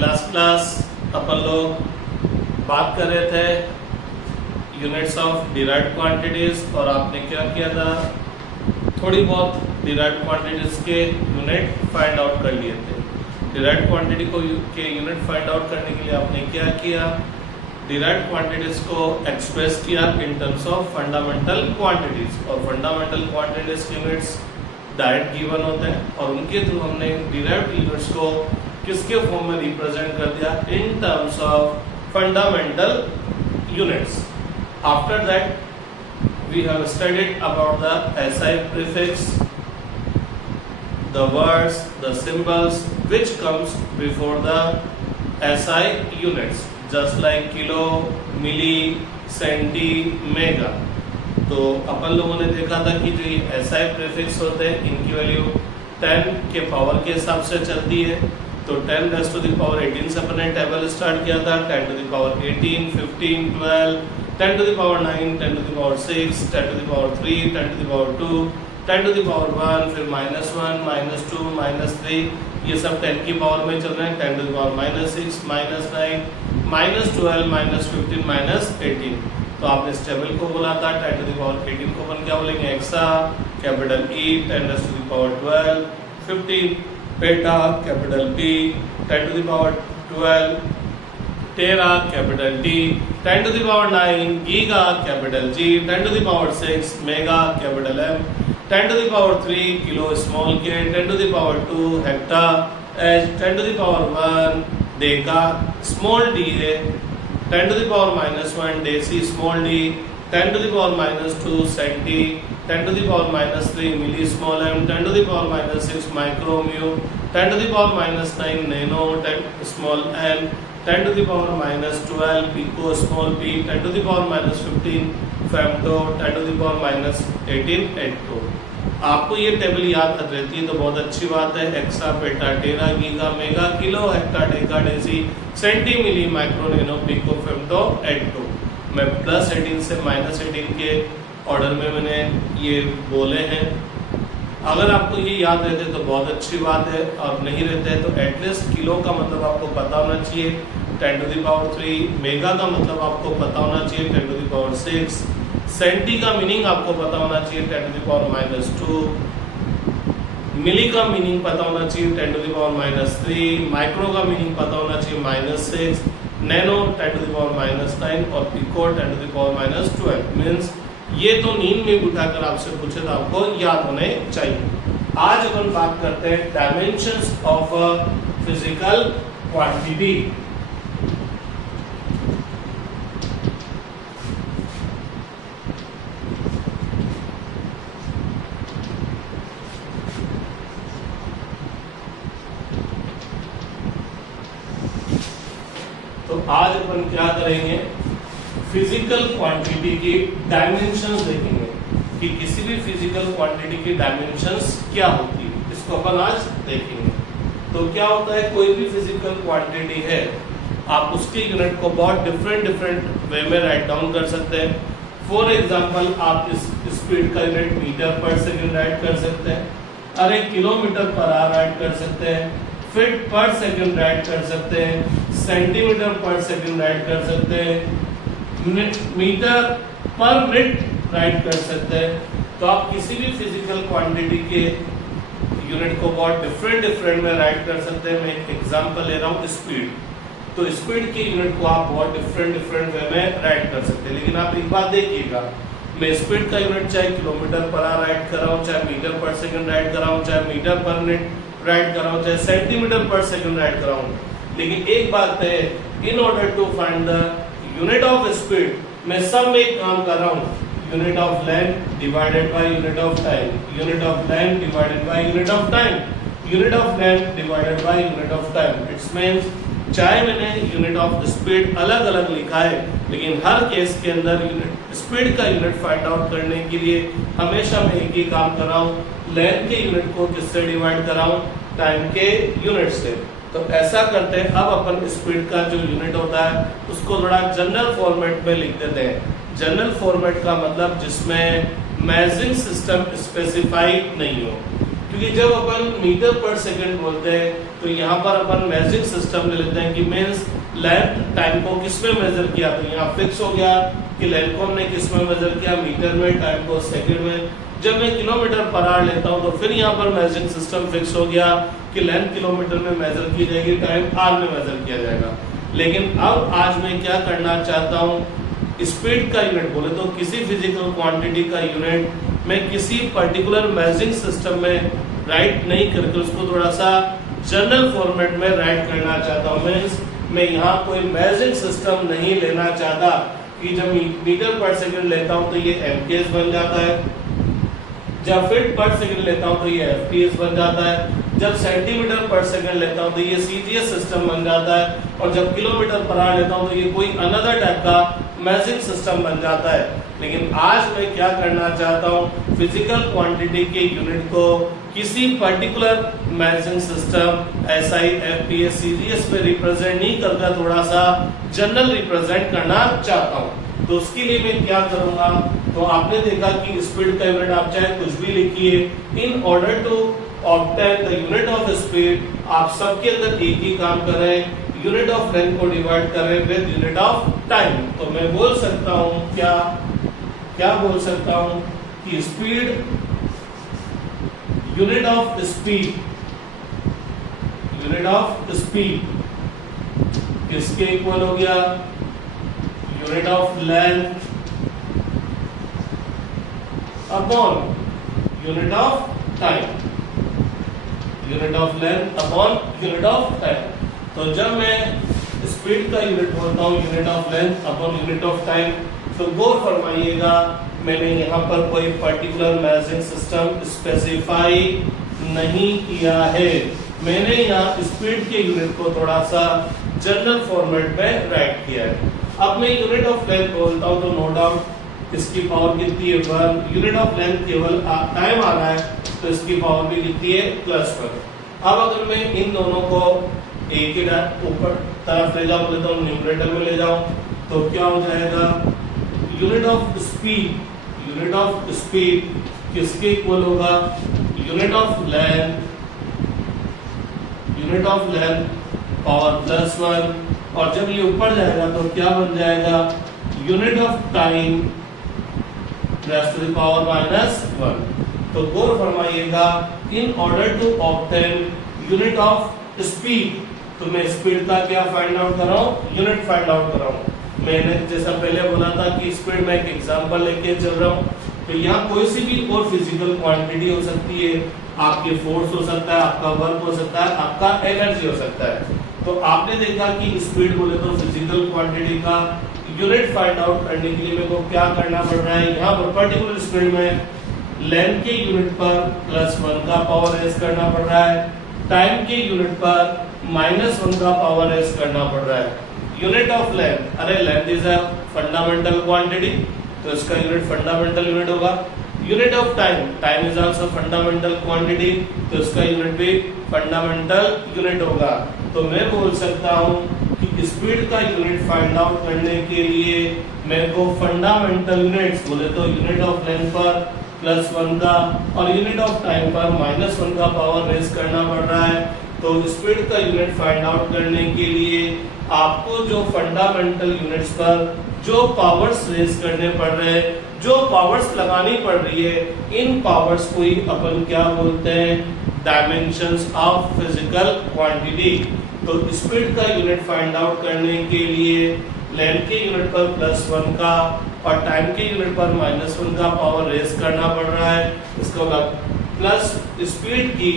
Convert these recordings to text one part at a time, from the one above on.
Last class अपन लोग बात कर रहे थे यूनिट्स ऑफ डिराइव्ड क्वांटिटीज और आपने क्या किया था, थोड़ी बहुत डिराइव्ड क्वांटिटीज के यूनिट फाइंड आउट कर लिए थे। डिराइव्ड क्वांटिटी को के यूनिट फाइंड आउट करने के लिए आपने क्या किया, डिराइव्ड क्वांटिटीज को एक्सप्रेस किया इन टर्म्स ऑफ फंडामेंटल क्वांटिटीज और फंडामेंटल क्वांटिटीज के यूनिट्स डायरेक्ट गिवन होते हैं और उनके थ्रू हमने डिराइव्ड यूनिट्स को किसके फॉर्म में रिप्रेजेंट कर दिया in terms of fundamental units. After that we have studied about the SI prefix, the words, the symbols which comes before the SI units just like kilo, milli, centi, mega। तो अपन लोगों ने देखा था कि जो ये SI प्रीफिक्स होते हैं इनकी वैल्यू 10 के पावर के हिसाब से चलती है। तो 10 रेज़ टू द पावर 18 से अपन ने टेबल स्टार्ट किया था, 10 to the power 18, 15, 12, 10 to the power 9, 10 to the power 6, 10 to the power 3, 10 to the power 2, 10 to the power 1, फिर -1, -2, -3, ये सब 10 की पावर में चल रहे हैं। 10 टू द पावर -6, -9, -12, -15, -18। तो आपने इस टेबल को बोला था 10 टू द पावर 18 को अपन क्या बोलेंगे, exa, capital E, 10 raise to the power 12, 15 peta, capital B, 10 to the power 12 tera, capital T, 10 to the power 9 giga, capital G, 10 to the power 6 mega, capital M, 10 to the power 3 kilo, small k, 10 to the power 2 hecta, H, 10 to the power 1 deca, small d है, 10 to the power -1 deci, small d, 10 to the power -2 centi, 10 to the power -3 milli, small m, 10 to the power -6 micro mu, 10 to the power -9 nano, 10 small n, 10 to the power -12 pico, small p, 10 to the power -15 femto, 10 to the power -18 atto। आपको ये table याद रहती है तो बहुत अच्छी बात है। Exa, peta, tera, giga, mega, kilo, hecto, deca, deci, centi, milli, micro, nano, pico, femto, atto. मैं +18 से -18 के ऑर्डर में मैंने ये बोले हैं। अगर आपको ये याद रहते तो बहुत अच्छी बात है और नहीं रहते तो एटलीस्ट किलो का मतलब आपको पता होना चाहिए 10 टू द पावर 3, मेगा का मतलब आपको पता होना चाहिए 10 टू द पावर 6, सेंटी का मीनिंग आपको पता होना चाहिए 10 टू द पावर -2, मिली का मीनिंग पता होना चाहिए 10 टू द पावर -3, माइक्रो का मीनिंग पता होना चाहिए -6, नैनो 10 टू द पावर -9 और pico 10 to the power -12। Means ये तो नींद में उठाकर आपसे पूछे तो आपको याद होने चाहिए। आज अपन बात करते हैं dimensions of a physical quantity. तो आज अपन क्या करेंगे, फिजिकल क्वांटिटी की डायमेंशंस देखेंगे कि किसी भी फिजिकल क्वांटिटी की डायमेंशंस क्या होती है, इसको अपन आज देखेंगे। तो क्या होता है, कोई भी फिजिकल क्वांटिटी है आप उसके यूनिट को बहुत डिफरेंट वे में राइट डाउन कर सकते हैं। फॉर एग्जांपल आप इस स्पीड का यूनिट मीटर पर सेकंड राइट कर सकते हैं, अरे किलोमीटर पर आवर राइट कर सकते हैं, फीट पर सेकंड राइट कर सकते हैं, सेंटीमीटर पर सेकंड राइट कर सकते हैं, मीटर पर मिनट राइट कर सकते हैं। तो आप किसी भी फिजिकल क्वांटिटी के यूनिट को बहुत डिफरेंट में राइट कर सकते हैं। मैं एक एग्जांपल ले रहा हूँ, स्पीड। तो स्पीड के यूनिट को आप बहुत डिफरेंट वे में राइट कर सकते हैं। लेकिन आप एक बात देखिएगा, मैं स्पीड का यूनिट चाहे किलोमीटर पर आवर राइट कर रहा हूँ, चाहे मीटर पर सेकंड राइट कर रहा हूँ, चाहे मीटर पर मिनट राइट कर रहा हूँ, चाहे सेंटीमीटर पर सेकंड राइट कर रहा हूँ। लेकिन एक बात है, in order to find the unit of speed मैं सब में एक काम कर रहा हूँ, unit of length divided by unit of time, unit of length divided by unit of time, unit of length divided by unit of time. It's means चाहे मैंने यूनिट ऑफ स्पीड अलग अलग लिखा है, लेकिन हर केस के अंदर यूनिट स्पीड का यूनिट फाइंड आउट करने के लिए हमेशा मैं एक ही काम कर रहा हूँ, लेंथ के यूनिट को किससे डिवाइड कर रहा हूँ, टाइम के यूनिट से। तो ऐसा करते हैं, अब अपन स्पीड का जो यूनिट होता है उसको थोड़ा जनरल फॉर्मेट में लिख देते हैं। जनरल फॉर्मेट का मतलब जिसमें मेजरिंग सिस्टम स्पेसिफाइड नहीं हो, क्योंकि जब अपन मीटर पर सेकंड बोलते हैं तो यहाँ पर अपन मेजरिंग सिस्टम ले लेते हैं कि मीन्स लेंथ टाइम को किस में मेजर किया, तो यहाँ फिक्स हो गया कि लेंथ को हमने किस में मेजर किया, मीटर में, टाइम को सेकंड में। जब मैं किलोमीटर पर आवर लेता हूँ तो फिर यहाँ पर मेजरिंग सिस्टम फिक्स हो गया कि लेंथ किलोमीटर में मेजर की जाएगी, टाइम आवर में मेजर किया जाएगा। लेकिन अब आज मैं क्या करना चाहता हूँ, स्पीड का यूनिट बोले तो किसी फिजिकल क्वांटिटी का यूनिट मैं किसी पर्टिकुलर मेजरिंग सिस्टम में राइट नहीं करके उसको थोड़ा सा जनरल फॉर्मेट में राइट करना चाहता हूँ। मीन्स मैं यहाँ कोई मेजरिंग सिस्टम नहीं लेना चाहता कि जब मीटर पर सेकंड लेता हूँ तो ये एमकेएस बन जाता है, जब फीट पर सेकंड लेता हूँ तो ये एफपीएस बन जाता है, जब सेंटीमीटर पर सेकंड लेता हूँ तो ये सीजीएस सिस्टम बन जाता है, और जब किलोमीटर पर आवर लेता हूँ तो ये कोई अनदर टाइप का मेजरिंग सिस्टम बन जाता है। लेकिन आज मैं क्या करना चाहता हूँ, फिजिकल क्वांटिटी के यूनिट को किसी particular measuring system SI, FPS, CGS पे रिप्रेजेंट नहीं करके थोड़ा सा जनरल रिप्रेजेंट करना चाहता हूँ। तो उसके लिए मैं क्या करूंगा, तो आपने देखा कि स्पीड का यूनिट आप चाहे कुछ भी लिखिए, in order to obtain the unit of speed आप सबके अंदर एक ही काम कर रहे हैं, यूनिट ऑफ लेंथ को डिवाइड कर रहे हैं विद यूनिट ऑफ टाइम। तो मैं बोल सकता हूं क्या बोल सकता हूं कि स्पीड, यूनिट ऑफ स्पीड किसके इक्वल हो गया, unit of length upon unit of time, unit of length upon unit of time. तो जब मैं स्पीड का यूनिट बोलता हूँ unit of length upon unit of time, तो गौर फरमाइएगा मैंने यहाँ पर कोई पर्टिकुलर मेजरिंग सिस्टम स्पेसिफाई नहीं किया है, मैंने यहाँ स्पीड के यूनिट को थोड़ा सा जनरल फॉर्मेट में राइट किया है। अब मैं यूनिट ऑफ लेंथ बोलता हूँ तो नो डाउट इसकी पावर कितनी है 1, यूनिट ऑफ लेंथ केवल टाइम आ रहा है तो इसकी पावर भी कितनी है +1। अब अगर मैं इन दोनों को एक ही ऊपर तरफ ले जाऊं, बोलता हूँ न्यूमरेटर में ले जाऊं, तो क्या हो जाएगा, यूनिट ऑफ स्पीड किसके इक्वल होगा, यूनिट ऑफ लेंथ पावर +1, और जब ये ऊपर जाएगा तो क्या बन जाएगा, unit of time raise to the power -1। तो गौर फरमाइएगा in order to obtain unit of speed, तो मैं स्पीड का क्या फाइंड आउट कर रहा हूँ, यूनिट फाइंड आउट कर रहा हूँ। मैंने जैसा पहले बोला था कि स्पीड में एक एग्जांपल लेके चल रहा हूँ, तो यहाँ कोई सी भी और फिजिकल क्वांटिटी हो सकती है, आपके फोर्स हो सकता है, आपका वर्क हो सकता है, आपका एनर्जी हो सकता है। तो आपने देखा कि स्पीड बोले तो फिजिकल क्वांटिटी का यूनिट फाइंड आउट करने के लिए मेरे को क्या करना पड़ रहा है, यहाँ पर पर्टिकुलर स्पीड में लेंथ के यूनिट पर +1 का पावर रेज करना पड़ रहा है, टाइम के यूनिट पर -1 का पावर रेज करना पड़ रहा है। यूनिट ऑफ लेंथ, अरे length is a fundamental quantity तो इसका यूनिट फंडामेंटल यूनिट होगा। Unit of time, time is also fundamental quantity तो इसका यूनिट भी फंडामेंटल यूनिट होगा। तो मैं बोल सकता हूँ कि स्पीड का यूनिट फाइंड आउट करने के लिए मेरे को फंडामेंटल यूनिट्स बोले तो यूनिट ऑफ लेंथ पर +1 का और यूनिट ऑफ टाइम पर -1 का पावर रेज करना पड़ रहा है। तो स्पीड का यूनिट फाइंड आउट करने के लिए आपको जो फंडामेंटल यूनिट्स पर जो पावर्स रेज करने पड़ रहे हैं, जो पावर्स लगानी पड़ रही है, इन पावर्स को ही अपन क्या बोलते हैं, डायमेंशंस ऑफ फिजिकल क्वांटिटी। तो स्पीड का यूनिट फाइंड आउट करने के लिए लेंथ के यूनिट पर +1 का और टाइम के यूनिट पर -1 का पावर रेज करना पड़ रहा है। इसका मतलब प्लस स्पीड की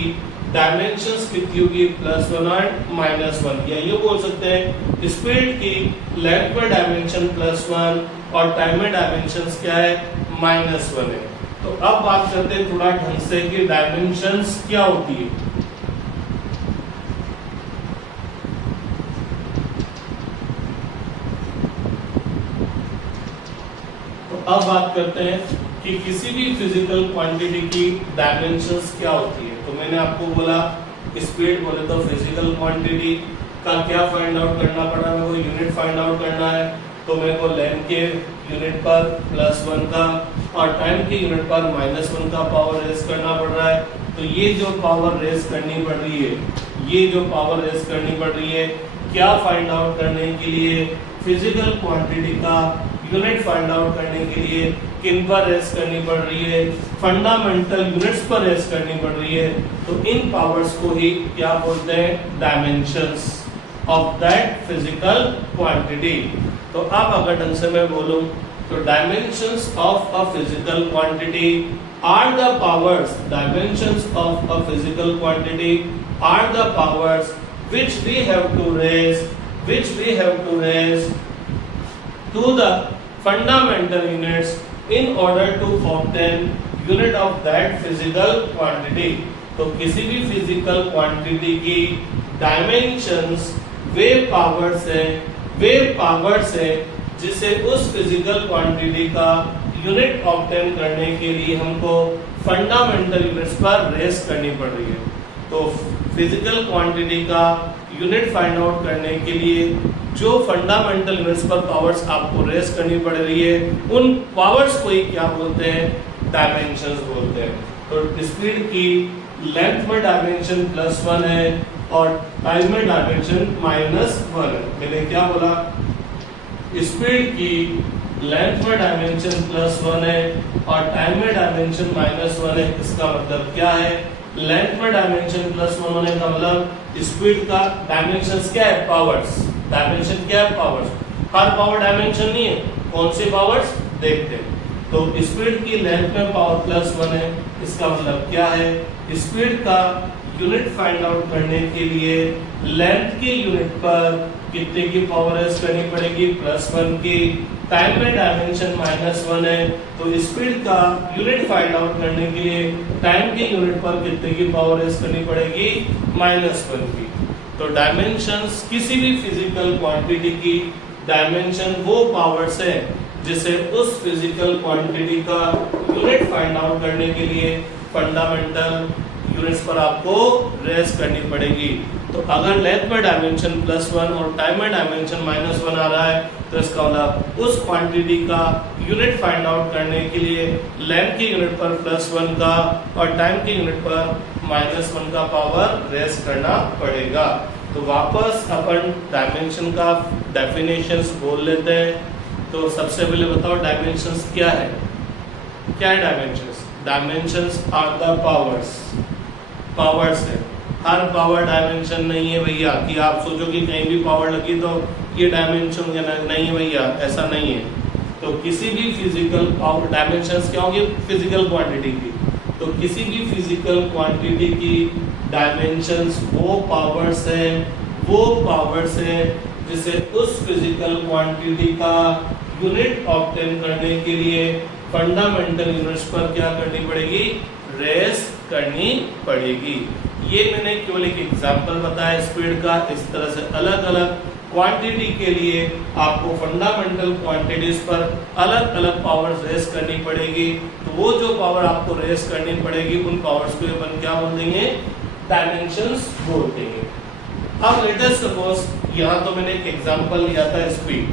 डायमेंशंस कितनी होगी, +1 और -1, या ये बोल सकते हैं स्पीड की लेंथ में डायमेंशन +1 और टाइम में डायमेंशंस क्या है, -1 है। तो अब बात करते हैं थोड़ा ढंग से कि डायमेंशंस क्या होती है। तो अब बात करते हैं कि किसी भी फिजिकल क्वांटिटी की डायमेंशंस क्या होती है। तो मैंने आपको बोला स्पीड बोले तो फिजिकल क्वांटिटी का क्या फाइंड आउट करना पड़ा, मेरे को यूनिट फाइंड आउट करना है। तो मेरे को लेंथ के यूनिट पर +1 का और टाइम के यूनिट पर -1 का पावर रेज करना पड़ रहा है। तो ये जो पावर रेस करनी पड़ रही है, ये जो पावर रेस करनी पड़ रही है, क्या फाइंड आउट करने के लिए? फिजिकल क्वांटिटी का यूनिट फाइंड आउट करने के लिए किन पर रेस करनी पड़ रही है? फंडामेंटल यूनिट्स पर रेस करनी पड़ रही है। तो इन पावर्स को ही क्या बोलते हैं? Dimensions of that physical quantity. तो अब अगर ढंग से मैं बोलूं तो dimensions of a physical quantity are the powers, dimensions of a physical quantity are the powers which we have to raise to the fundamental units in order to obtain unit of that physical quantity। तो किसी भी physical quantity की dimensions वे powers है जिसे उस physical quantity का unit obtain करने के लिए हमको फंडामेंटल यूनिट्स पर रेस करनी पड़ रही है। तो फिजिकल क्वांटिटी का यूनिट फाइंड आउट करने के लिए जो फंडामेंटल यूनिट्स पर पावर्स आपको रेस करनी पड़ रही है, उन पावर्स को ही क्या बोलते हैं? डायमेंशंस बोलते हैं। तो स्पीड की लेंथ में डायमेंशन +1 है और टाइम में डायमेंशन -1 है। मैंने क्या बोला? स्पीड की लेंथ में डायमेंशन +1 है और टाइम में डायमेंशन -1 है। इसका मतलब क्या है? लेंथ में डायमेंशन +1 होने का मतलब स्पीड का डायमेंशंस क्या है? पावर्स। डायमेंशन क्या है? पावर्स। हर पावर डायमेंशन नहीं है। कौन से पावर्स देखते हैं। तो स्पीड की लेंथ में पावर +1 है। इसका मतलब क्या है? स्पीड का यूनिट फाइंड आउट करने के लिए लेंथ के यूनिट पर कितने की पावर रेस करनी पड़ेगी? +1 की। टाइम में डायमेंशन -1 है, तो स्पीड का यूनिट फाइंड आउट करने के लिए टाइम के यूनिट पर कितने की पावर रेस करनी पड़ेगी? -1 की। तो डायमेंशंस किसी भी फिजिकल क्वांटिटी की डायमेंशन वो पावर्स है जिसे उस फिजिकल क्वांटिटी का यूनिट फाइंड आउट करने के लिए फंडामेंटल यूनिट्स पर आपको रेस करनी पड़ेगी। तो अगर लेंथ में डायमेंशन +1 और टाइम में डायमेंशन -1 आ रहा है, तो इसका मतलब उस क्वांटिटी का यूनिट फाइंड आउट करने के लिए लेंथ के यूनिट पर +1 का और टाइम के यूनिट पर -1 का पावर रेस करना पड़ेगा। तो वापस अपन डायमेंशन का डेफिनेशंस बोल लेते हैं। तो सबसे पहले बताओ डायमेंशंस क्या है? क्या है dimensions? Dimensions are the powers है। हर पावर डायमेंशन नहीं है भैया कि आप सोचो कि कहीं भी पावर लगी तो ये डायमेंशन नहीं है भैया, ऐसा नहीं है। तो किसी भी फिजिकल पावर डायमेंशंस क्या होगी? फिजिकल क्वांटिटी की। तो किसी भी फिजिकल क्वांटिटी की डायमेंशंस वो पावर्स है जिसे उस फिजिकल क्वांटिटी का यूनिट ऑब्टेन करने के लिए फंडामेंटल यूनिट्स पर क्या करनी पड़ेगी? रेस करनी पड़ेगी। ये मैंने केवल एक एग्जांपल बताया स्पीड का। इस तरह से अलग अलग क्वांटिटी के लिए आपको फंडामेंटल क्वांटिटीज पर अलग अलग पावर्स रेस करनी पड़ेगी। तो वो जो पावर आपको रेस करनी पड़ेगी उन पावर्स को अपन क्या बोल देंगे? डायमेंशंस बोल देंगे। अब लेट अस सपोज यहाँ तो मैंने एक एग्जांपल लिया था स्पीड,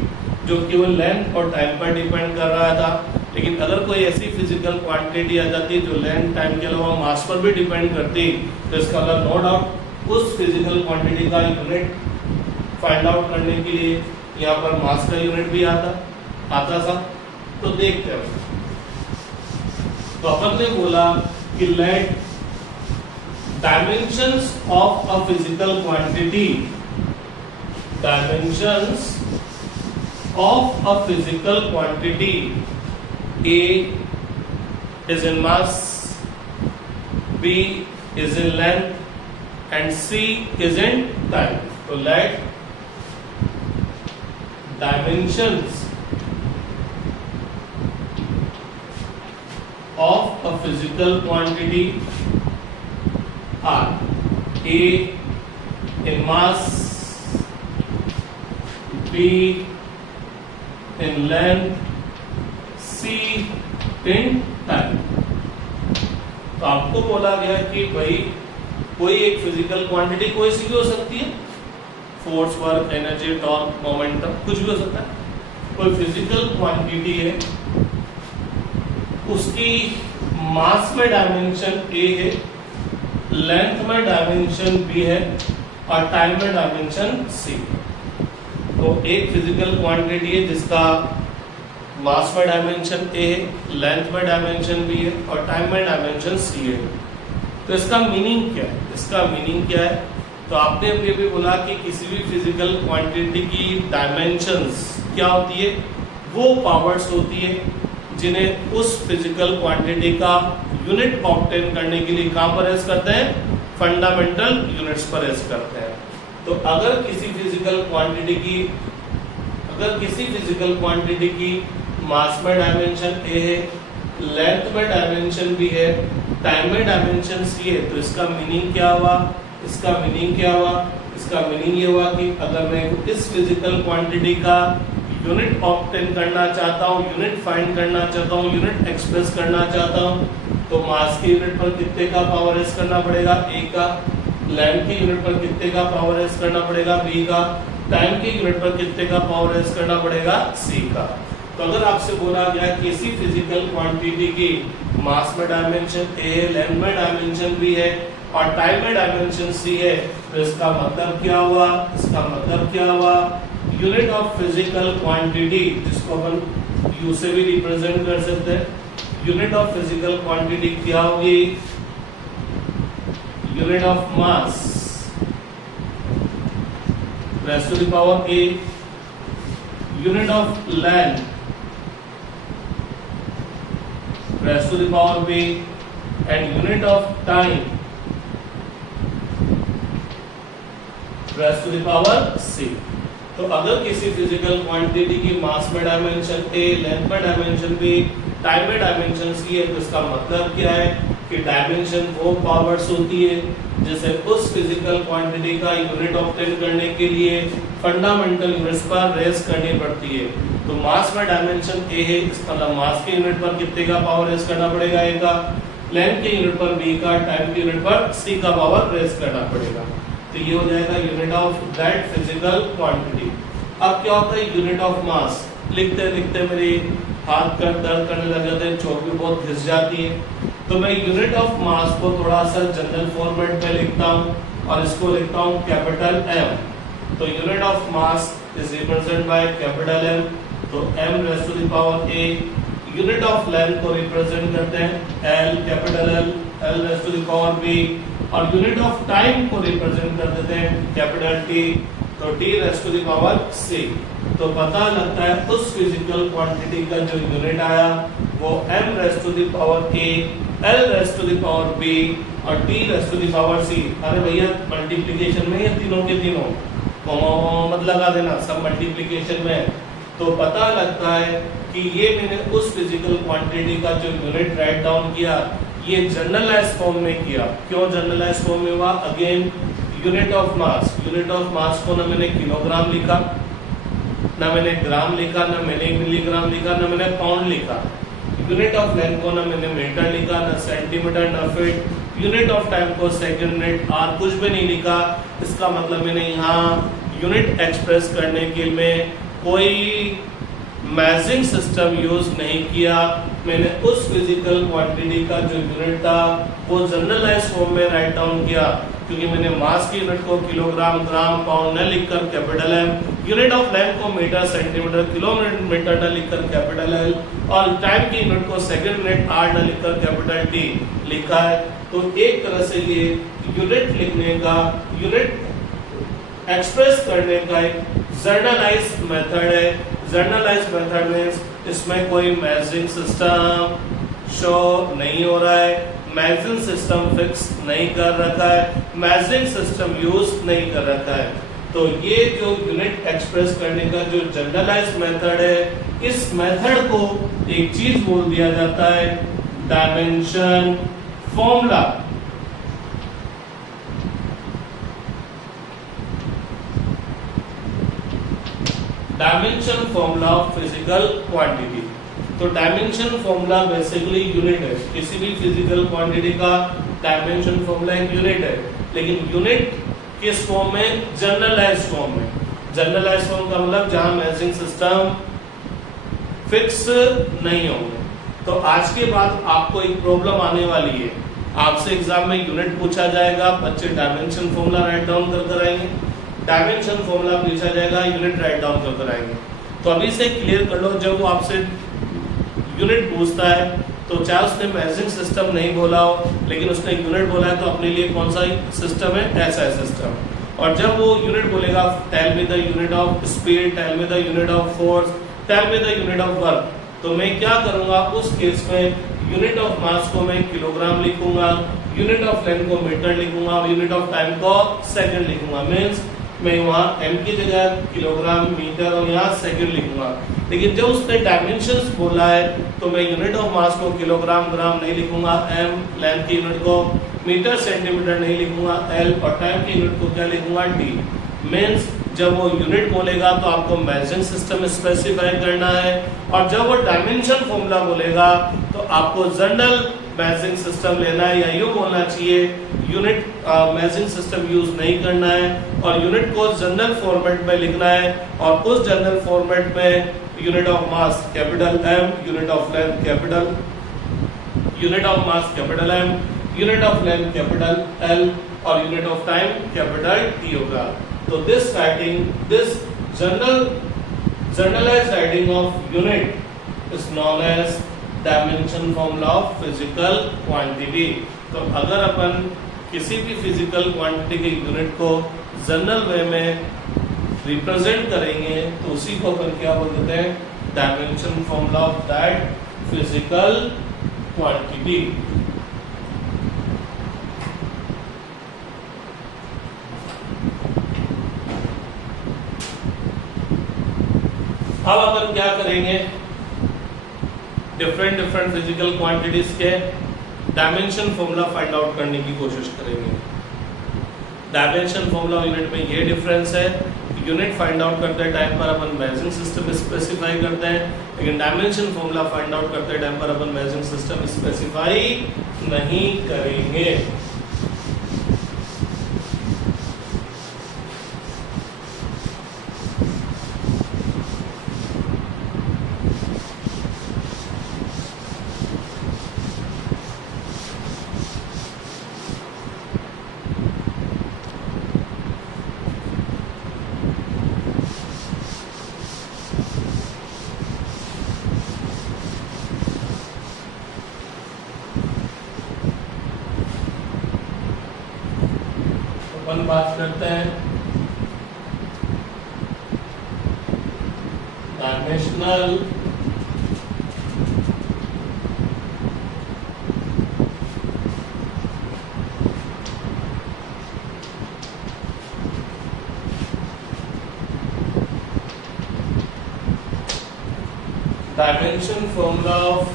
जो केवल लेंथ और टाइम पर डिपेंड कर रहा था। लेकिन अगर कोई ऐसी फिजिकल क्वांटिटी आ जाती जो लेंथ टाइम के अलावा मास पर भी डिपेंड करती, तो इसका मतलब नो डाउट उस फिजिकल क्वांटिटी का यूनिट फाइंड आउट करने के लिए यहाँ पर मास का यूनिट भी आता था। तो देखते हैं। तो अपन ने बोला कि let dimensions of a physical quantity, dimensions of a physical quantity A is in mass, B is in length and C is in time. So let dimensions of a physical quantity are A in mass, B in length, C in time। तो आपको बोला गया कि भाई कोई एक physical quantity कोई सी भी हो सकती है, force, work, energy, torque, momentum, कुछ भी हो सकता है। कोई फिजिकल क्वांटिटी है, उसकी मास में डायमेंशन A है लेंथ में डायमेंशन बी है और टाइम में डायमेंशन सी। तो एक फिजिकल क्वांटिटी है जिसका मास में डायमेंशन ए है, लेंथ में डायमेंशन बी है और टाइम में डायमेंशन सी है। तो इसका मीनिंग क्या है? इसका मीनिंग क्या है? तो आपने अभी अभी बोला कि किसी भी फिजिकल क्वांटिटी की डायमेंशंस क्या होती है? वो पावर्स होती है जिन्हें उस फिजिकल क्वांटिटी का यूनिट ऑब्टेन करने के लिए कहां पर रेस्ट करते हैं? फंडामेंटल यूनिट्स पर रेस्ट करते हैं। तो अगर किसी फिजिकल क्वांटिटी की मास में डायमेंशन ए है, लेंथ में डायमेंशन बी है, टाइम में डायमेंशन सी है, तो इसका मीनिंग क्या हुआ? इसका मीनिंग ये हुआ कि अगर मैं इस फिजिकल क्वांटिटी का यूनिट ऑब्टेन करना चाहता हूँ, यूनिट फाइंड करना चाहता हूँ, यूनिट एक्सप्रेस करना चाहता हूँ, तो मास के यूनिट पर कितने का पावर एस करना पड़ेगा? ए का। लेंथ के यूनिट पर कितने का पावर एस करना पड़ेगा? बी का। टाइम के यूनिट पर कितने का पावर एस करना पड़ेगा? सी का। तो अगर आपसे बोला गया किसी फिजिकल क्वांटिटी की मास में डायमेंशन ए है, लेंथ में डायमेंशन बी है और टाइम में डायमेंशन सी है, तो इसका मतलब क्या हुआ? यूनिट ऑफ फिजिकल क्वांटिटी, जिसको अपन यू से भी रिप्रेजेंट कर सकते हैं, यूनिट ऑफ फिजिकल क्वांटिटी क्या होगी? Unit of mass raise to the power A, unit of length raise to the power B and unit of time raise to the power C. तो अगर किसी फिजिकल क्वांटिटी की mass में dimension A, length में dimension B, time में dimension C है, तो इसका मतलब क्या है कि डायमेंशन वो पावर्स होती है जिसे उस फिजिकल क्वांटिटी का यूनिट ऑब्टेन करने के लिए फंडामेंटल यूनिट्स पर रेस्ट करनी पड़ती है। तो मास में डायमेंशन ए है, इसका मतलब मास के यूनिट पर कितने का पावर रेस्ट करना पड़ेगा? ए का। लेंथ के यूनिट पर बी का, टाइम के यूनिट पर सी का पावर रेस्ट करना पड़ेगा। तो ये हो जाएगा unit of that physical quantity. अब क्या होता है यूनिट ऑफ मास? लिखते लिखते मेरे हाथ का दर्द करने लग जाते हैं, चोट भी बहुत घिस जाती है, तो मैं यूनिट ऑफ मास को थोड़ा सा जनरल फॉर्मेट में लिखता हूँ और इसको लिखता हूँ कैपिटल एम। तो unit of mass is represent by capital M, तो m raise to the power a। Unit of length को रिप्रेजेंट करते हैं L, capital L raise to the power b, और यूनिट ऑफ टाइम को represent कर देते हैं कैपिटल T, तो T raise to the power c। तो पता लगता है उस फिजिकल क्वांटिटी का जो यूनिट आया वो m raise to the power a, L raise to the power b और T raise to the power c। अरे भैया मल्टीप्लिकेशन में ये तीनों के तीनों मत लगा देना, सब मल्टीप्लिकेशन में। तो पता लगता है कि ये मैंने उस फिजिकल क्वांटिटी का जो यूनिट राइट डाउन किया, ये जनरलाइज फॉर्म में किया। क्यों जनरलाइज फॉर्म में हुआ? अगेन यूनिट ऑफ मास को ना मैंने किलोग्राम लिखा, ना मैंने ग्राम लिखा, ना मैंने मिलीग्राम लिखा, ना मैंने पाउंड लिखा। यूनिट ऑफ लेंथ को ना मैंने मीटर लिखा, ना सेंटीमीटर, ना फीट। यूनिट ऑफ टाइम को सेकंड, मिनट, आवर कुछ भी नहीं लिखा। इसका मतलब मैंने यहाँ यूनिट एक्सप्रेस करने के लिए कोई मेजरिंग सिस्टम यूज नहीं किया। मैंने उस फिजिकल क्वांटिटी का जो यूनिट था वो जनरलाइज फॉर्म में राइट डाउन किया, क्योंकि मैंने मास की यूनिट को किलोग्राम, ग्राम, पाउंड न लिखकर capital M, unit of length को मीटर, सेंटीमीटर, किलोमीटर न लिखकर कैपिटल एल, और टाइम की यूनिट को सेकंड, मिनट, आवर न लिखकर कैपिटल टी लिखा है। तो एक तरह से ये यूनिट लिखने का, यूनिट एक्सप्रेस करने का एक जर्नलाइज मेथड है। जर्नलाइज मेथड में इसमें कोई मेजरिंग सिस्टम शो नहीं हो रहा है, मेजरिंग सिस्टम फिक्स नहीं कर रखा है, मेजरिंग सिस्टम यूज नहीं कर रखा है। तो ये जो यूनिट एक्सप्रेस करने का जो जनरलाइज मेथड है, इस मेथड को एक चीज बोल दिया जाता है dimension formula. Dimension formula of physical quantity. तो डायमेंशन फॉर्मूला बेसिकली यूनिट है, किसी भी फिजिकल क्वांटिटी का डायमेंशन फॉर्मूला एक यूनिट है, लेकिन यूनिट किस फॉर्म में? जनरलाइज फॉर्म में। जनरलाइज फॉर्म का मतलब जहां मेजरिंग सिस्टम फिक्स नहीं होंगे। तो आज के बाद आपको एक प्रॉब्लम आने वाली है आपसे एग्जाम में यूनिट पूछा जाएगा, बच्चे डायमेंशन फॉर्मूला राइट डाउन कर आएंगे, डायमेंशन फॉर्मूला पूछा जाएगा, यूनिट राइट डाउन कर आएंगे। तो अभी से क्लियर कर लो, जब वो आपसे यूनिट पूछता है तो चाहे उसने मेजरिंग सिस्टम नहीं बोला हो लेकिन उसने यूनिट बोला है तो अपने लिए कौन सा सिस्टम है, ऐसा सिस्टम। और जब वो यूनिट बोलेगा tell me the unit of speed, tell me the unit of force, tell me the unit of work, तो मैं क्या करूंगा उस केस में यूनिट ऑफ मास को मैं किलोग्राम लिखूंगा, यूनिट ऑफ लेंथ को मीटर लिखूंगा और यूनिट ऑफ टाइम को सेकंड लिखूंगा। मींस मैं वहां m की जगह किलोग्राम, मीटर और यहाँ सेकंड लिखूंगा। लेकिन जब उसने डायमेंशंस बोला है तो मैं यूनिट ऑफ मास को किलोग्राम, ग्राम नहीं लिखूंगा, m लेंथ की यूनिट को मीटर, सेंटीमीटर नहीं लिखूंगा, l और टाइम की यूनिट को क्या लिखूंगा, d। मींस जब वो यूनिट बोलेगा तो आपको मेजरिंग सिस्टम स्पेसिफाई करना है, और जब वो डायमेंशन फॉर्मूला बोलेगा तो आपको जनरल मेजरिंग सिस्टम लेना है, या यूं बोलना चाहिए यूनिट मेजरिंग सिस्टम यूज नहीं करना है और यूनिट को जनरल फॉर्मेट में लिखना है। और उस जनरल फॉर्मेट में unit of mass capital M, unit of length capital, unit of mass capital M, unit of length capital L और unit of time capital T होगा। तो this generalised writing of unit is known as dimension formula of physical quantity. तो अगर अपन किसी भी physical quantity के unit को जनरल वे में रिप्रेजेंट करेंगे तो उसी को अपन क्या बोल देते हैं, dimension formula of that physical quantity. अब अपन क्या करेंगे, डिफरेंट फिजिकल क्वांटिटीज के डायमेंशन फॉर्मूला फाइंड आउट करने की कोशिश करेंगे। डायमेंशन फॉर्मूला यूनिट में ये डिफरेंस है, यूनिट फाइंड आउट करते टाइम पर अपन मेजरिंग सिस्टम स्पेसिफाई करते हैं, लेकिन डायमेंशन फॉर्मूला फाइंड आउट करते टाइम पर अपन मेजरिंग सिस्टम स्पेसिफाई नहीं करेंगे। अपन बात करते हैं dimensional dimension formula of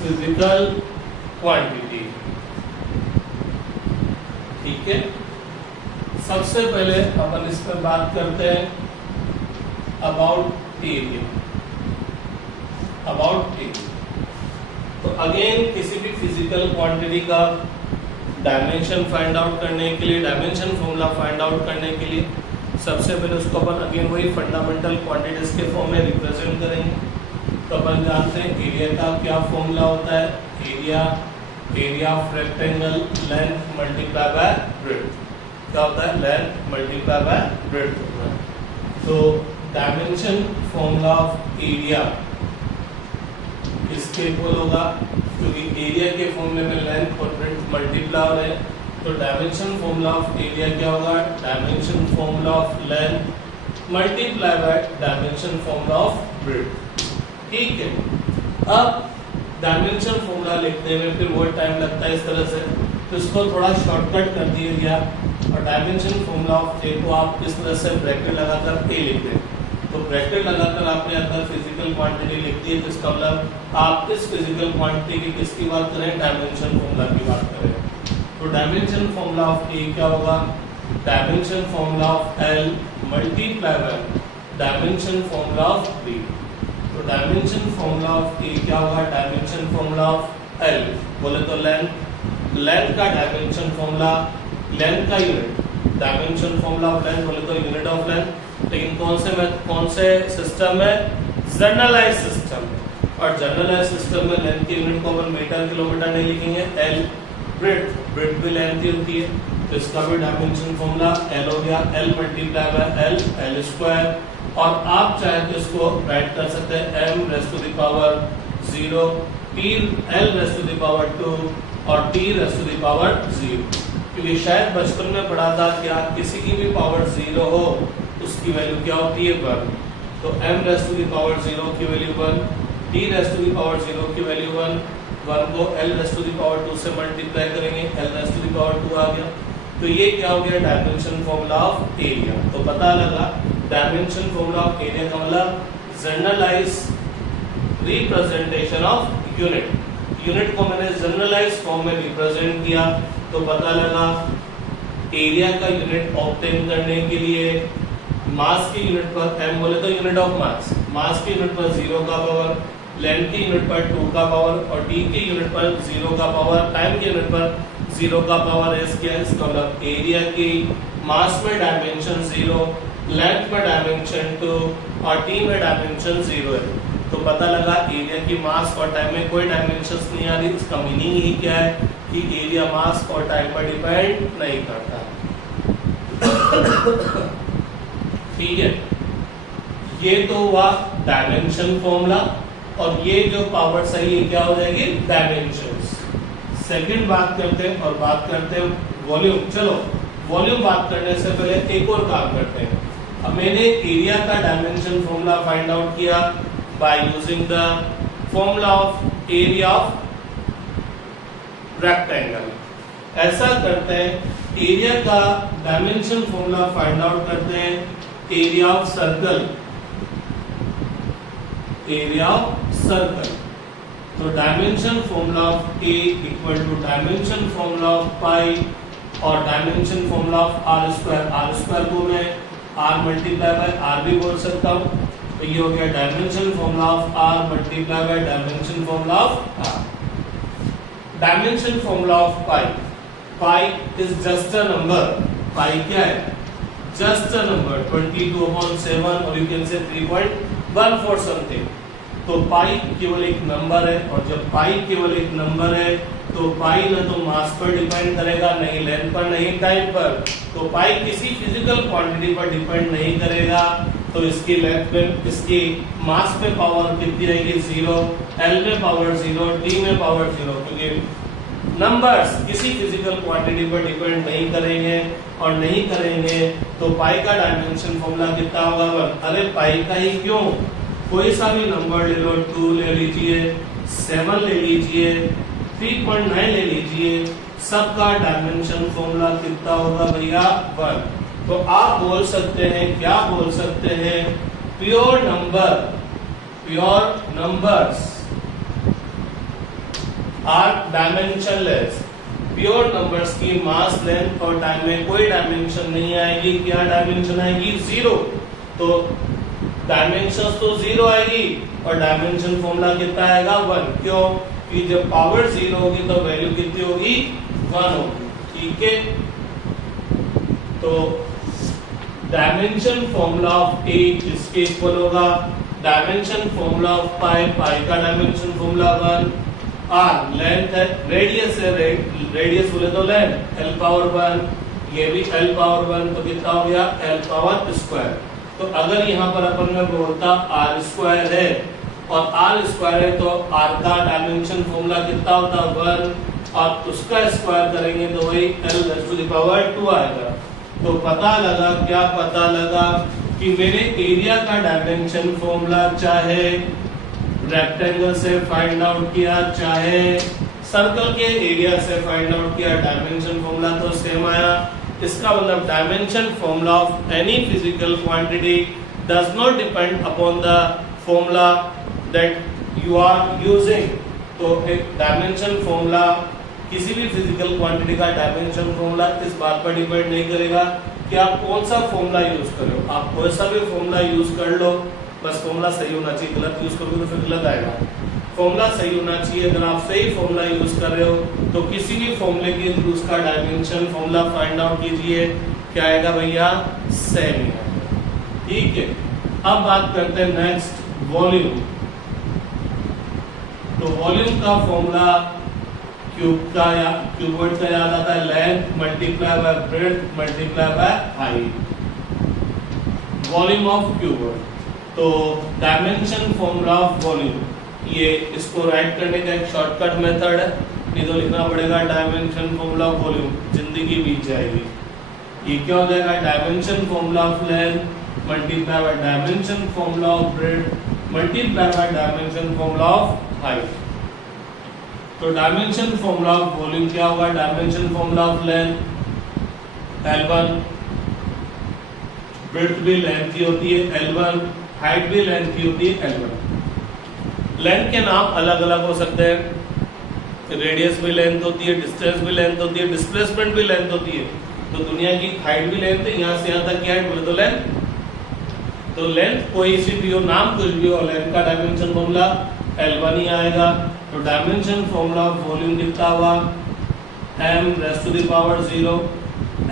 physical quantity. ठीक है, सबसे पहले अपन इस पर बात करते हैं अबाउट एरिया। अबाउट एरिया, तो अगेन किसी भी फिजिकल क्वांटिटी का डायमेंशन फाइंड आउट करने के लिए, डायमेंशन फॉर्मूला फाइंड आउट करने के लिए सबसे पहले उसको अपन अगेन वही फंडामेंटल क्वांटिटीज के फॉर्म में रिप्रेजेंट करेंगे। तो अपन जानते हैं एरिया का क्या फॉर्मूला होता है, area of rectangle length multiply by breadth. क्या होता है, लेंथ मल्टीप्लाई बाय ब्रेड्थ होता है। तो डायमेंशन फॉर्मूला ऑफ एरिया इसके इक्वल होगा, क्योंकि एरिया के फॉर्मूले में लेंथ और ब्रेड्थ मल्टीप्लाई हो रहे हैं। तो डायमेंशन फॉर्मूला ऑफ एरिया क्या होगा, dimension formula of length multiply by dimension formula of breadth. ठीक है, अब डायमेंशन फॉर्मूला लिखने में फिर वो टाइम लगता है इस तरह से, तो इसको थोड़ा शॉर्टकट कर दिया गया और डायमेंशन फॉर्मूला ऑफ ए को आप इस तरह से ब्रैकेट लगाकर ए लिख दें। तो ब्रैकेट लगाकर आपने अंदर फिजिकल क्वांटिटी लिख दी है, तो इसका मतलब आप इस फिजिकल क्वांटिटी की किसकी बात करें, डायमेंशन फॉर्मूला की बात करें। तो डायमेंशन फॉर्मूला ऑफ ए क्या होगा, dimension formula of L multiply by dimension formula of B. तो डायमेंशन फॉर्मूला ऑफ ए क्या होगा, डायमेंशन फॉर्मूला ऑफ एल बोले तो लेंथ का डायमेंशन फॉर्मूला, लेंथ का unit, dimension formula of length बोले तो यूनिट ऑफ लेंथ। लेकिन कौन से सिस्टम में, जनरलाइज सिस्टम में, और जनरलाइज सिस्टम में लेंथ की यूनिट को अपन मीटर किलोमीटर नहीं लिखेंगे, एल ब्रेथ भी लेंथ ही होती है, तो इसका भी डायमेंशन फॉर्मूला L हो गया, L multiply by L square, और आप चाहे तो इसको राइट कर सकते हैं m raise to the power 0 t L raise to the power 2 और t raise to the power 0, क्योंकि शायद बचपन में पढ़ा था कि किसी की भी पावर 0 हो उसकी वैल्यू क्या होती है 1, तो m raise to the power 0 की value 1, t raise to the power 0 की वैल्यू 1 को L raise to the power 2 से मल्टीप्लाई करेंगे, L raise to the power 2 आ गया, तो ये क्या हो गया डायमेंशन फॉर्मूला ऑफ एरिया। तो पता लगा डायमेंशन फॉर्मूला ऑफ एरिया का मतलब generalise representation of unit, unit को मैंने जनरलाइज फॉर्म में रिप्रेजेंट किया, तो पता लगा एरिया का यूनिट ऑब्टेन करने के लिए मास की यूनिट पर m बोले तो यूनिट ऑफ मास, मास की यूनिट पर 0 का पावर, लेंथ की यूनिट पर 2 का पावर और t की यूनिट पर 0 का पावर, टाइम की यूनिट पर 0 का पावर s क्या है, इसका मतलब एरिया की मास में डायमेंशन 0, लेंथ में डायमेंशन 2 और t में डायमेंशन 0 है, तो पता लगा एरिया की मास और टाइम में कोई डायमेंशंस नहीं आ रही। इसका मीनिंग ही क्या है कि एरिया मास और टाइम पर डिपेंड नहीं करता। ठीक है, ये तो हुआ डायमेंशन फॉर्मूला, और ये जो पावर्स है ये क्या हो जाएगी डायमेंशंस। सेकंड बात करते हैं और बात करते हैं वॉल्यूम। चलो वॉल्यूम बात करने से पहले एक और काम करते हैं। अब मैंने एरिया का डायमेंशन फॉर्मूला फाइंड आउट किया by using the formula of area of rectangle. ऐसा करते हैं, एरिया का डायमेंशन फॉर्मूला फाइंड आउट करते हैं area of circle, area of circle. तो dimension formula of A equal to dimension formula of pi और dimension formula of R square. R square को मैं r मल्टीप्लाई बाय r भी बोल सकता हूँ, तो ये हो गया dimension formula of r multiply by dimension formula of r। Dimension formula of pi, pi is just a number, pi क्या है जस्ट अ नंबर 22/7 और यू कैन से 3.14 समथिंग। तो पाई केवल एक नंबर है, और जब पाई केवल एक नंबर है तो पाई न तो मास पर डिपेंड करेगा, नहीं लेंथ पर, नहीं टाइम पर। तो पाई किसी फिजिकल क्वांटिटी पर डिपेंड नहीं करेगा, तो इसकी लेंथ में, इसकी मास पे पावर कितनी रहेगी 0, L में पावर 0, T में पावर 0, क्योंकि नंबर्स किसी फिजिकल क्वांटिटी पर डिपेंड नहीं करेंगे और नहीं करेंगे तो पाई का डायमेंशन फॉर्मूला कितना होगा 1। अरे पाई का ही क्यों, कोई सा भी नंबर ले लो, 2 ले लीजिए, 7 ले लीजिए, 3.9 ले लीजिए, सबका डायमेंशन फॉर्मूला कितना होगा भैया 1। तो आप बोल सकते हैं, क्या बोल सकते हैं, pure number, pure numbers are dimensionless. Pure numbers की मास, लेंथ और टाइम में कोई डायमेंशन नहीं आएगी। क्या डायमेंशन आएगी 0, तो डायमेंशंस तो 0 आएगी और डायमेंशन फॉर्मूला कितना आएगा 1। क्यों, कि जब पावर 0 होगी तो वैल्यू कितनी होगी 1 होगी। ठीक है, तो डायमेंशन फॉर्मूला ऑफ A इसके इक्वल होगा डायमेंशन फॉर्मूला ऑफ पाई, पाई का डायमेंशन फॉर्मूला 1। R लेंथ है, रेडियस है, रेडियस बोले तो लेंथ, L पावर 1, ये भी L पावर 1, तो कितना हो गया L पावर स्क्वायर। तो अगर यहाँ पर अपन में बोलता R स्क्वायर है और R स्क्वायर है तो R का डायमेंशन फॉर्मूला कितना होता 1, और उसका स्क्वायर करेंगे तो वही L raise to the power 2 आएगा। तो पता लगा, क्या पता लगा कि मेरे एरिया का डायमेंशन फॉर्मूला चाहे रेक्टेंगल से फाइंड आउट किया, चाहे सर्कल के एरिया से फाइंड आउट किया, डायमेंशन फॉर्मूला तो सेम आया। इसका मतलब dimension formula of any physical quantity does not depend upon the formula that you are using. तो एक डायमेंशन फॉर्मूला, किसी भी फिजिकल क्वांटिटी का डायमेंशन फॉर्मूला इस बात पर डिपेंड नहीं करेगा कि आप कौन सा फॉर्मूला यूज कर रहे हो। आप कोई सा भी फॉर्मूला यूज कर लो, बस फॉर्मूला सही होना चाहिए। गलत यूज करोगे तो फिर गलत आएगा। फॉर्मूला सही होना चाहिए। अगर आप सही फॉर्मूला यूज कर रहे हो तो किसी भी फॉर्मूले के थ्रू उसका डायमेंशन फॉर्मूला फाइंड आउट कीजिए, क्या आएगा भैया सेम ही आएगा। ठीक है, अब बात करते हैं नेक्स्ट वॉल्यूम। तो वॉल्यूम का फॉर्मूला क्यूबॉइड का याद आता है length multiply by breadth multiply by height, volume of cuboid. तो डायमेंशन फॉर्मूला ऑफ वॉल्यूम, ये इसको राइट करने का एक शॉर्टकट मेथड है, नहीं तो लिखना पड़ेगा डायमेंशन फॉर्मूला ऑफ वॉल्यूम, जिंदगी बीत जाएगी। ये क्या हो जाएगा, dimension formula of length multiply by dimension formula of breadth multiply by dimension formula of height. तो डायमेंशन फॉर्मूला ऑफ वॉल्यूम क्या होगा, dimension formula of length L1, breadth भी लेंथ की होती है L1, हाइट भी लेंथ की होती है L1। लेंथ के नाम अलग अलग हो सकते हैं, रेडियस भी लेंथ होती है, डिस्टेंस भी लेंथ होती है, डिस्प्लेसमेंट भी लेंथ होती है। तो दुनिया की हाइट भी लेंथ है, यहाँ से यहाँ तक की हाइट बोले तो लेंथ। तो लेंथ कोई सी भी हो, नाम कुछ भी हो, लेंथ का डायमेंशन फॉर्मूला L1 ही आएगा। तो डायमेंशन फॉर्मूला ऑफ वॉल्यूम कितना हुआ, m raise to the power 0,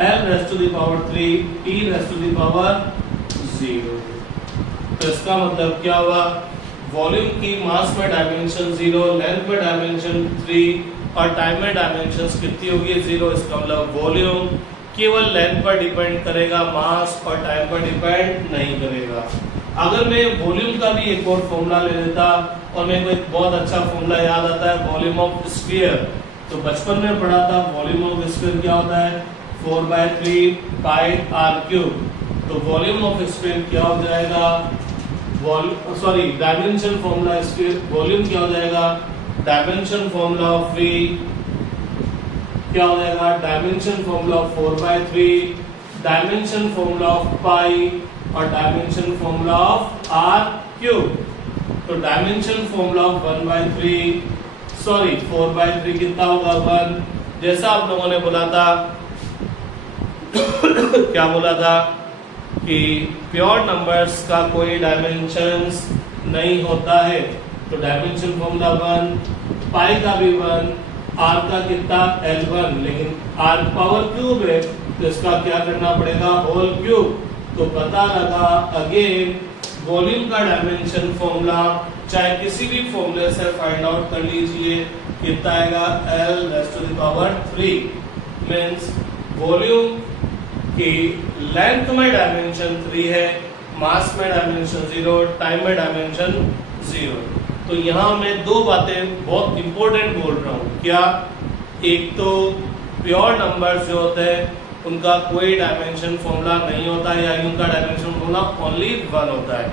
l raise to the power 3, t raise to the power 0। तो इसका मतलब क्या हुआ, वॉल्यूम की मास में डायमेंशन 0, लेंथ में डायमेंशन 3 और टाइम में डायमेंशंस कितनी होगी 0। इसका मतलब वॉल्यूम केवल लेंथ पर डिपेंड करेगा, मास और टाइम पर डिपेंड नहीं करेगा। अगर मैं वॉल्यूम का भी एक और फॉर्मूला ले लेता और मेरे को एक बहुत अच्छा फॉर्मूला याद आता है वॉल्यूम ऑफ स्फीयर, तो बचपन में पढ़ा था वॉल्यूम ऑफ स्फीयर क्या होता है 4/3 पाई आर क्यूब। तो वॉल्यूम ऑफ स्फीयर क्या हो जाएगा, डायमेंशन फॉर्मूला स्फीयर वॉल्यूम क्या हो जाएगा, डायमेंशन फॉर्मूला ऑफ V क्या हो जाएगा, dimension formula of 4/3, dimension formula of pi और dimension formula of R cube. तो डायमेंशन फॉर्मूला ऑफ 4/3 कितना होगा 1। जैसा आप लोगों ने बोला था क्या बोला था कि प्योर नंबर्स का कोई डायमेंशंस नहीं होता है, तो डायमेंशन फॉर्मूला 1, पाई का भी 1, आर का कितना L1, लेकिन आर पावर क्यूब है तो इसका क्या करना पड़ेगा होल क्यूब। तो पता लगा अगेन वॉल्यूम का डायमेंशन फॉर्मूला चाहे किसी भी फॉर्मूले से फाइंड आउट कर लीजिए, कितना आएगा L raise to the power 3। Means volume की लेंथ में डायमेंशन 3 है, मास में डायमेंशन 0, टाइम में डायमेंशन 0। तो यहाँ मैं दो बातें बहुत इंपॉर्टेंट बोल रहा हूँ, क्या, एक तो प्योर नंबर्स जो होते हैं उनका कोई डायमेंशन फॉर्मूला नहीं होता है, यानी उनका डायमेंशन फॉर्मूला ओनली 1 होता है,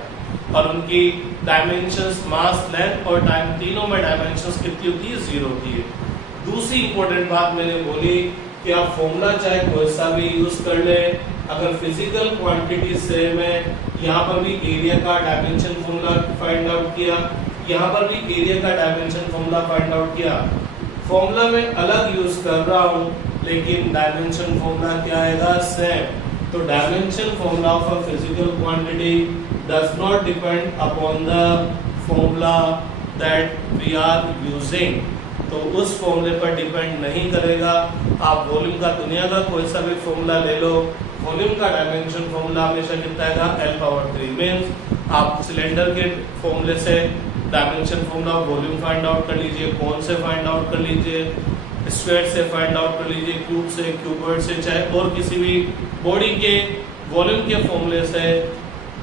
और उनकी डायमेंशंस मास लेंथ और टाइम तीनों में डायमेंशंस कितनी होती है 0 होती है। दूसरी इंपॉर्टेंट बात मैंने बोली कि आप फॉर्मूला चाहे कोई सा भी यूज कर ले, अगर फिजिकल क्वांटिटी से मैं यहाँ पर भी एरिया का डायमेंशन फॉर्मूला फाइंड आउट किया, यहाँ पर भी एरिया का डायमेंशन फॉर्मूला फाइंड आउट किया, फॉर्मूला में अलग यूज कर रहा हूँ लेकिन डायमेंशन फॉर्मूला क्या आएगा सेम। तो dimension formula of a physical quantity does not depend upon the formula that we are using, तो उस फॉर्मूले पर डिपेंड नहीं करेगा। आप वॉल्यूम का दुनिया का कोई सा भी फॉर्मूला ले लो, वॉल्यूम का डायमेंशन फॉर्मूला हमेशा कितना आएगा L⁻3। मींस आप सिलेंडर के फॉर्मूले से dimension formula volume find out कर लीजिए, कौन से फाइंड आउट कर लीजिए, स्क्वायर से फाइंड आउट कर लीजिए, क्यूब से, क्यूबॉइड से, चाहे और किसी भी बॉडी के वॉल्यूम के फॉर्मूले से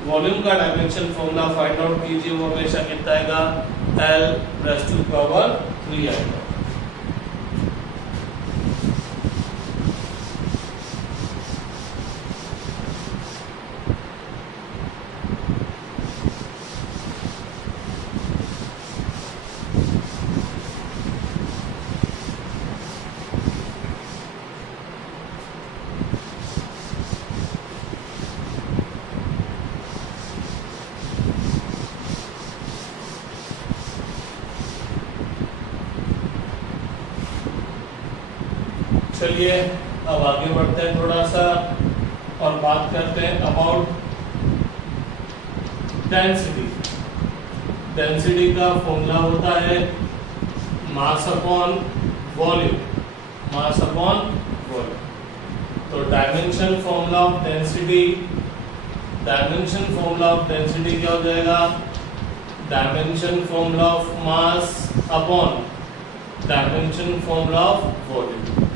वॉल्यूम का डायमेंशन फॉर्मूला फाइंड आउट कीजिए, वो हमेशा कितना आएगा L⁻3 आएगा। चलिए अब आगे बढ़ते हैं थोड़ा सा और बात करते हैं अबाउट डेंसिटी। डेंसिटी का फॉर्मूला होता है mass upon volume, mass upon volume. तो dimension formula of density, dimension formula of density क्या हो जाएगा, dimension formula of mass upon dimension formula of volume.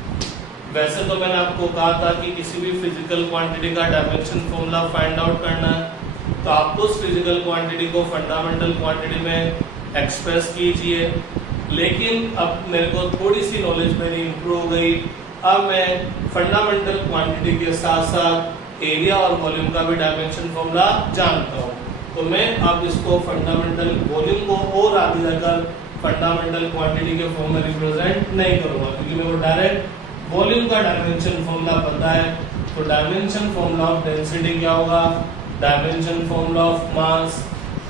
वैसे तो मैंने आपको कहा था कि किसी भी फिजिकल क्वांटिटी का डायमेंशन फॉर्मूला फाइंड आउट करना है तो आप उस फिजिकल क्वांटिटी को फंडामेंटल क्वांटिटी में एक्सप्रेस कीजिए। लेकिन अब मेरे को थोड़ी सी नॉलेज मेरी इंप्रूव हो गई, अब मैं फंडामेंटल क्वांटिटी के साथ साथ एरिया और वॉल्यूम का भी डायमेंशन फॉर्मूला जानता हूँ। तो मैं अब इसको फंडामेंटल वॉल्यूम को और आगे जाकर फंडामेंटल क्वांटिटी के फॉर्म में रिप्रेजेंट नहीं करूंगा, क्योंकि मेरे को डायरेक्ट वॉल्यूम का डायमेंशन फॉर्मूला पता है। तो डायमेंशन फॉर्मूला ऑफ डेंसिटी क्या होगा, dimension formula of mass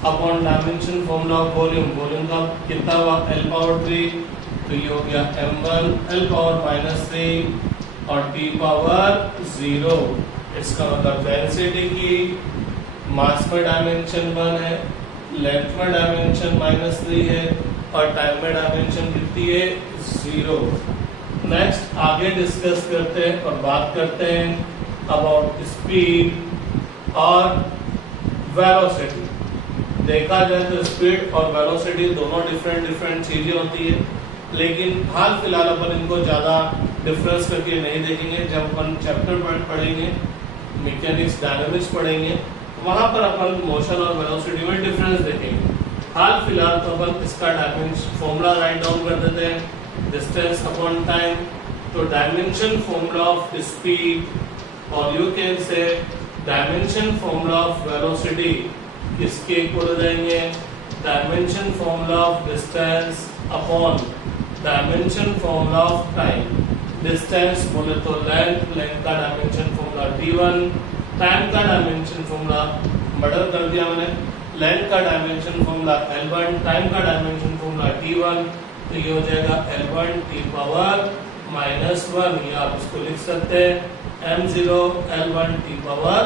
upon dimension formula of volume. Volume का कितना हुआ, L पावर 3, तो ये हो गया m1 L पावर -3 और T पावर 0। इसका मतलब डेंसिटी की मास में डायमेंशन 1 है, लेंथ में डायमेंशन -3 है और टाइम में डायमेंशन कितनी है, 0। नेक्स्ट आगे डिस्कस करते हैं और बात करते हैं अबाउट स्पीड और वेलोसिटी। देखा जाए तो स्पीड और वेलोसिटी दोनों डिफरेंट चीजें होती है, लेकिन हाल फिलहाल अपन इनको ज्यादा डिफरेंस करके नहीं देखेंगे। जब अपन चैप्टर पढ़ेंगे, मैकेनिक्स डायनामिक्स पढ़ेंगे, वहां पर अपन मोशन और वेलोसिटी में डिफरेंस देखेंगे। हाल फिलहाल तो अपन इसका डायमेंशन फॉर्मूला राइट डाउन कर देते हैं, डिस्टेंस अपॉन टाइम। तो डायमेंशन फॉर्मूला ऑफ स्पीड और you can say dimension formula of velocity किसके इक्वल हो जाएंगे, dimension formula of distance upon dimension formula of time. Distance बोले तो लेंथ, लेंथ का डायमेंशन फॉर्मूला d1, टाइम का dimension formula murder कर दिया मैंने, लेंथ का डायमेंशन फॉर्मूला L1, टाइम का डायमेंशन फॉर्मूला t1, तो ये हो जाएगा L1 T पावर -1। ये आप इसको लिख सकते हैं m0 L1 T पावर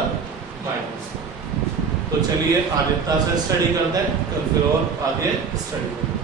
-1। तो चलिए आज इतना से स्टडी करते हैं, कल फिर और आगे स्टडी करेंगे।